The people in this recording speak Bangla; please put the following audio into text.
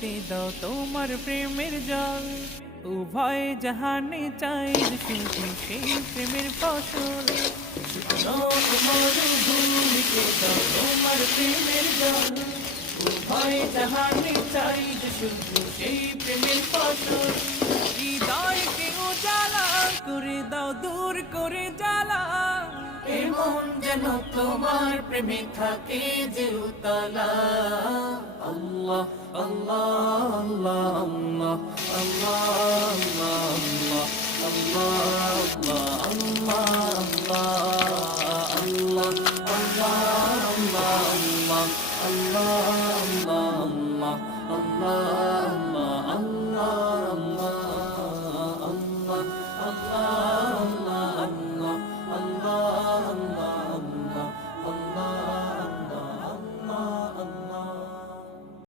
বইতে দাও তোমার প্রেমের জল, উভয় জাহানে চাই শুধু সেই প্রেমের ফসল। মরুভূমিতে দাও তোমার প্রেমের জল, উভয় জাহানে চাই শুধু সেই প্রেমের ফসল। হৃদয়কে উজালা করে দাও, দূর করে জ্বালা, এমন যেন তোমার প্রেমে থাকে যে উতলা।